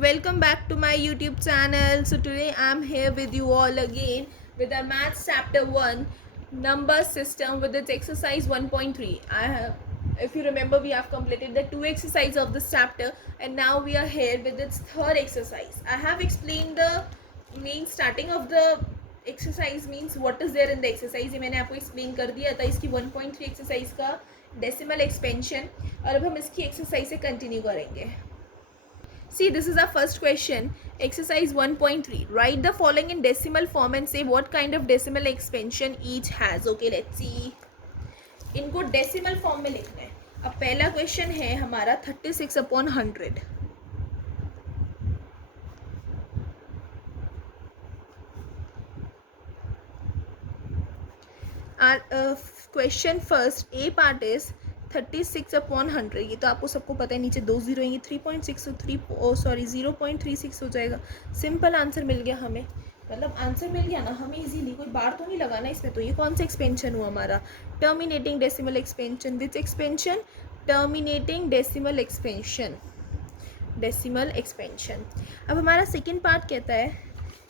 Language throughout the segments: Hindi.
welcome back to my YouTube channel. So today I'm here with you all again with our maths chapter 1 number system with its exercise 1.3. If you remember, we have completed the 2 exercise of this chapter and now we are here with its third exercise. I have explained the main starting of the exercise means what is there in the exercise. ये मैंने आपको explain कर दिया था इसकी 1.3 exercise का decimal expansion और अब हम इसकी exercise से continue करेंगे. See, this is our first question. Exercise 1.3. Write the following in decimal form and say what kind of decimal expansion each has. Okay, let's see. इनको decimal form में लिखना है. अब पहला question है हमारा 36/100. Question first, A part is 36/100. ये तो आपको सबको पता है, नीचे 2 जीरो हैं, 0.36 हो जाएगा. सिंपल आंसर मिल गया हमें, मतलब आंसर मिल गया ना हमें इजीली, कोई बार तो नहीं लगाना इसमें. तो ये कौन सा एक्सपेंशन हुआ हमारा? Terminating decimal expansion. Which expansion? Terminating decimal expansion. अब हमारा सेकेंड पार्ट कहता है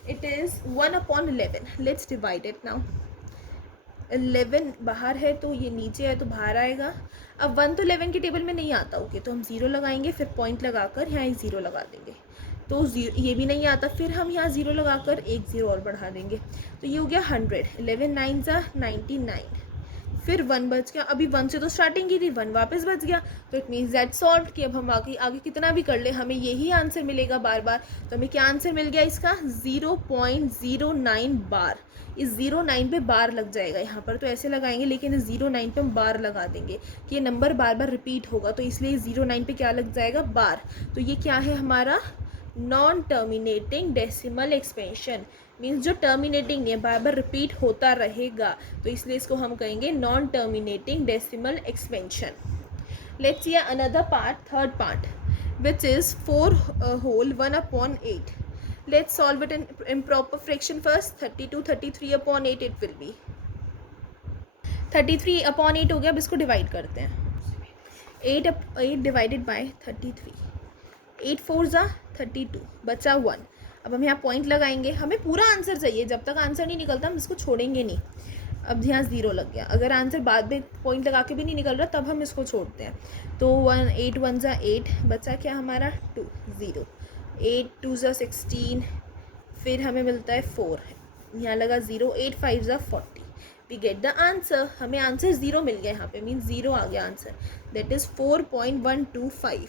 it is 1/11. Let's divide it now. 11 बाहर है तो ये नीचे है तो बाहर आएगा. अब 1 तो 11 के टेबल में नहीं आता. ओके, तो हम 0 लगाएंगे, फिर पॉइंट लगाकर यहाँ एक 0 लगा देंगे. तो ये भी नहीं आता, फिर हम यहाँ 0 लगाकर एक 0 और बढ़ा देंगे. तो ये हो गया 100. 11 9 99. फिर 1 बच गया. अभी 1 से तो स्टार्टिंग की थी, 1 वापस बच गया. तो इट मीन्स दैट सॉल्व कि अब हम आगे कितना भी कर ले हमें यही आंसर मिलेगा बार बार. तो हमें क्या आंसर मिल गया इसका? 0.09 बार. इस 0.9 पे बार लग जाएगा यहाँ पर, तो ऐसे लगाएंगे, लेकिन इस 0.9 पे हम बार लगा देंगे कि ये नंबर बार बार रिपीट होगा. तो इसलिए 0.9 पे क्या लग जाएगा? बार. तो ये क्या है हमारा? Non terminating decimal expansion. Means जो टर्मिनेटिंग नहीं है, बार बार रिपीट होता रहेगा, तो इसलिए इसको हम कहेंगे non terminating decimal expansion. Let's see another part, third part, which is 4 whole 1/8. Let's solve it in improper fraction first. 32 33/8 it will be. 33/8 हो गया. अब इसको डिवाइड करते हैं. 8 डिवाइडेड बाय 33. 8 4 ज़ा 32, बचा 1. अब हम यहाँ पॉइंट लगाएंगे, हमें पूरा आंसर चाहिए. जब तक आंसर नहीं निकलता हम इसको छोड़ेंगे नहीं. अब यहाँ 0 लग गया. अगर आंसर बाद में पॉइंट लगा के भी नहीं निकल रहा तब हम इसको छोड़ते हैं. तो 8 1 ज़ा 8, बचा क्या हमारा? 2 0. 8 2 ज़ा 16, फिर हमें मिलता है 4. यहाँ लगा 0. 8 5 ज़ा 40. We get the answer. हमें आंसर 0 मिल गया यहाँ पे, मीन्स 0 आ गया आंसर. That is 4.125.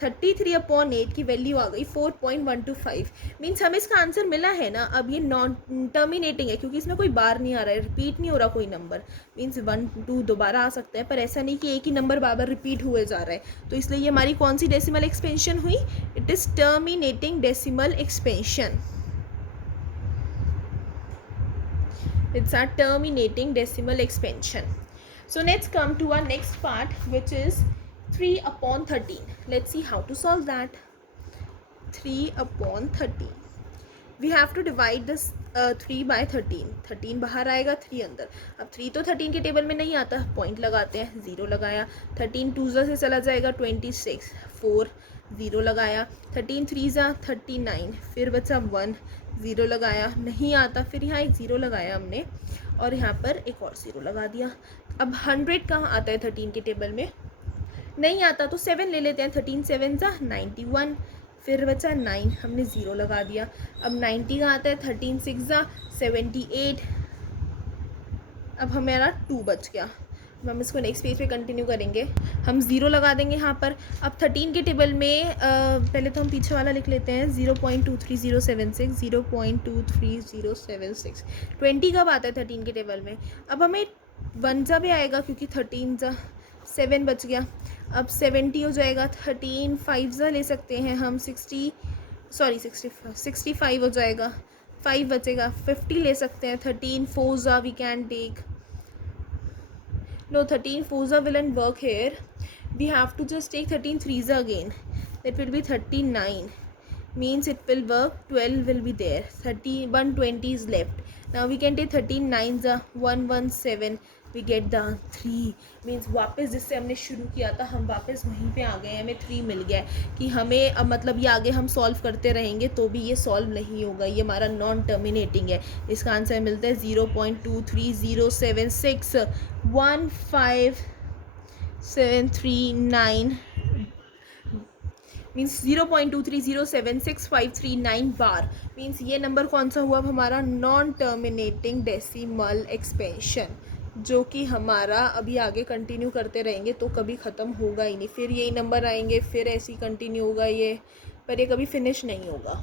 33/8 की वैल्यू आ गई 4.125. मीन्स हमें इसका आंसर मिला है ना. अब ये नॉन टर्मिनेटिंग है क्योंकि इसमें कोई बार नहीं आ रहा है, रिपीट नहीं हो रहा कोई नंबर. मीन्स 1 2 दोबारा आ सकता है, पर ऐसा नहीं कि एक ही नंबर बार बार रिपीट हुए जा रहा है. तो इसलिए ये हमारी कौन सी डेसिमल एक्सपेंशन हुई? It is terminating decimal expansion. It's our terminating decimal expansion. So let's come to our next part, which is 3/13. Let's see how to solve that. 3/13. We have to divide this 3 by 13. 13 बाहर आएगा, 3 अंदर. अब 3 तो 13 के टेबल में नहीं आता, पॉइंट लगाते हैं. 0 लगाया. 13 2 से चला जाएगा 26. 4 0 लगाया. 13 3 ज़ा 39, फिर बचा 1. 0 लगाया, नहीं आता, फिर यहाँ एक 0 लगाया हमने और यहाँ पर एक और 0 लगा दिया. अब 100 कहाँ आता है 13 के टेबल में? नहीं आता, तो 7 ले लेते हैं. 13 7 ज़ा 91, फिर बचा 9, हमने 0 लगा दिया. अब 90 का आता है. 13 6 ज़ा 78. अब हमारा 2 बच गया. हम इसको नेक्स्ट पेज पे कंटिन्यू करेंगे. हम 0 लगा देंगे यहाँ पर. अब 13 के टेबल में पहले तो हम पीछे वाला लिख लेते हैं. 0.23076. 0.23076. 20 कब आता है 13 के टेबल में? अब हमें 1 ज़ा भी आएगा क्योंकि 13 ज़ा 7 बच गया. अब 70 हो जाएगा. 13 5 ज़ा ले सकते हैं हम. 65 हो जाएगा. 5 बचेगा. 50 ले सकते हैं. 13 4 ज़ा we can take. No, 13 4 will work here. We have to just take 13 3 again. That will be 39. Means it will work. 12 will be there. 120 is left. Now we can take 13 9 117. We get the 3 means वापस जिससे हमने शुरू किया था हम वापस वहीं पे आ गए, हमें 3 मिल गया है कि हमें अब मतलब ये आगे हम सॉल्व करते रहेंगे तो भी ये सॉल्व नहीं होगा, ये हमारा नॉन टर्मिनेटिंग है। इसका आंसर मिलता है 0.23076157339 मीन्स 0.2307659 बार। मीन्स ये नंबर कौन सा हुआ अब हमारा नॉन टर्मिनेटिंग डेसिमल एक्सपेंशन, जो कि हमारा अभी आगे कंटिन्यू करते रहेंगे तो कभी ख़त्म होगा ही नहीं, फिर यही नंबर आएंगे, फिर ऐसे ही कंटिन्यू होगा ये, पर ये कभी फिनिश नहीं होगा।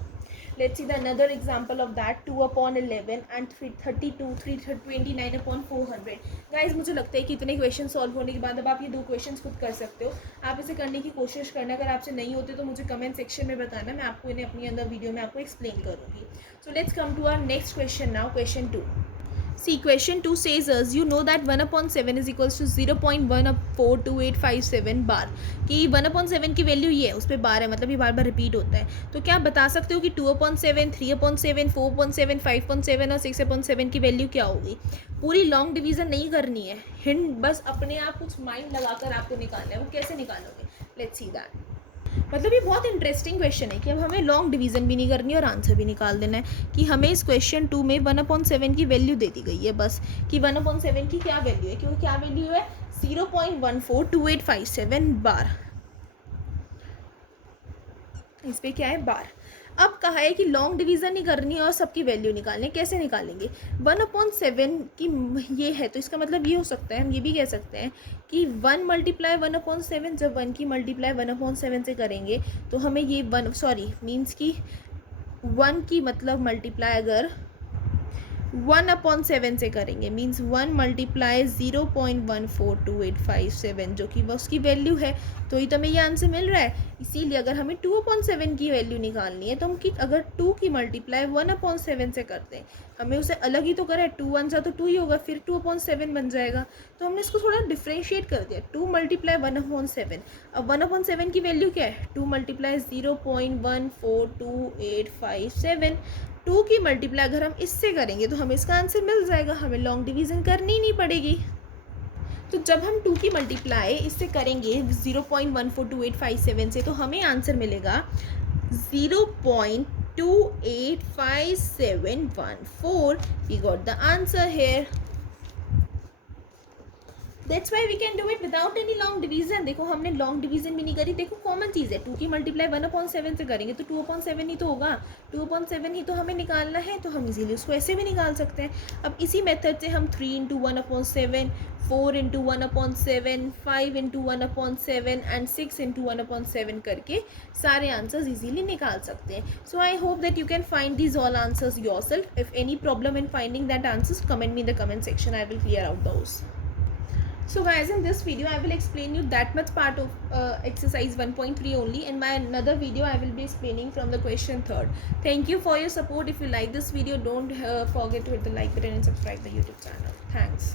Let's see the another example of that 2/11 and 32 329/400। Guys मुझे लगता है कि इतने क्वेश्चन सॉल्व होने के बाद अब आप ये 2 क्वेश्चन खुद कर सकते हो, आप इसे करने की कोशिश करना। अगर आपसे नहीं होते तो मुझे कमेंट सेक्शन में बताना, मैं आपको इन्हें अपनी अंदर वीडियो में आपको एक्सप्लेन करूँगी। So let's come to our next question now, question 2। See, question 2 says us, you know that 1/7 is equals to 0.142857 बार, कि 1/7 की वैल्यू ये है, उस पर बार है, मतलब ये बार बार रिपीट होता है। तो क्या आप बता सकते हो कि 2/7, 3/7, 4/7, 5/7 और 6/7 की वैल्यू क्या होगी? पूरी लॉन्ग डिवीज़न नहीं करनी है, हिंट बस अपने आप कुछ माइंड लगाकर आपको निकालना है। वो कैसे निकालोगे? Let's see that. मतलब ये बहुत इंटरेस्टिंग क्वेश्चन है कि अब हमें लॉन्ग डिवीज़न भी नहीं करनी और आंसर भी निकाल देना है कि हमें इस क्वेश्चन 2 में 1/7 की वैल्यू दे दी गई है बस, कि 1/7 की क्या वैल्यू है, क्योंकि क्या वैल्यू है 0.142857 बार, इस पर क्या है बार। अब कहा है कि लॉन्ग डिवीज़न नहीं करनी है और सबकी वैल्यू निकालनी है। कैसे निकालेंगे? 1/7 की ये है तो इसका मतलब ये हो सकता है, हम ये भी कह सकते हैं कि 1 × 1/7, जब 1 की मल्टीप्लाई 1/7 से करेंगे तो हमें ये मीन्स कि 1 की मतलब मल्टीप्लाई अगर 1/7 से करेंगे मीन्स 1 × 0.142857 जो कि उसकी वैल्यू है, तो ही तो हमें ये आंसर मिल रहा है। इसीलिए अगर हमें 2/7 की वैल्यू निकालनी है तो हम अगर 2 की मल्टीप्लाई 1/7 से करते हैं, हमें उसे अलग ही तो करा है, 2 1 सा तो 2 ही होगा, फिर 2/7 बन जाएगा। तो हमने इसको थोड़ा डिफ्रेंशिएट कर दिया, 2 × 1/7। अब 1/7 की वैल्यू क्या है? 2 × 0.142857। 2 की मल्टीप्लाई अगर हम इससे करेंगे तो हमें इसका आंसर मिल जाएगा, हमें लॉन्ग डिवीज़न करनी ही नहीं पड़ेगी। तो जब हम 2 की मल्टीप्लाई इससे करेंगे 0.142857 से तो हमें आंसर मिलेगा 0.285714। We got the answer here. That's why we can do it without any long division. देखो हमने लॉन्ग डिवीज़न भी नहीं करी, देखो कॉमन चीज़ है, 2 की मल्टीप्लाई 1/7 से करेंगे तो 2/7 ही तो होगा, 2/7 ही तो हमें निकालना है, तो हम इजीली उसको ऐसे भी निकाल सकते हैं। अब इसी मेथड से हम 3 × 1/7, 4 × 1/7, 5 × 1/7 एंड 6 × 1/7 करके सारे आंसर्स इजीली निकाल सकते हैं। So I hope that you can find these all answers yourself. If any problem in finding that answers, comment me in the comment section, I will clear out those. So guys, in this video I will explain you that much part of exercise 1.3 only. In my another video I will be explaining from the question 3rd. Thank you for your support. If you like this video, don't forget to hit the like button and subscribe the YouTube channel. Thanks.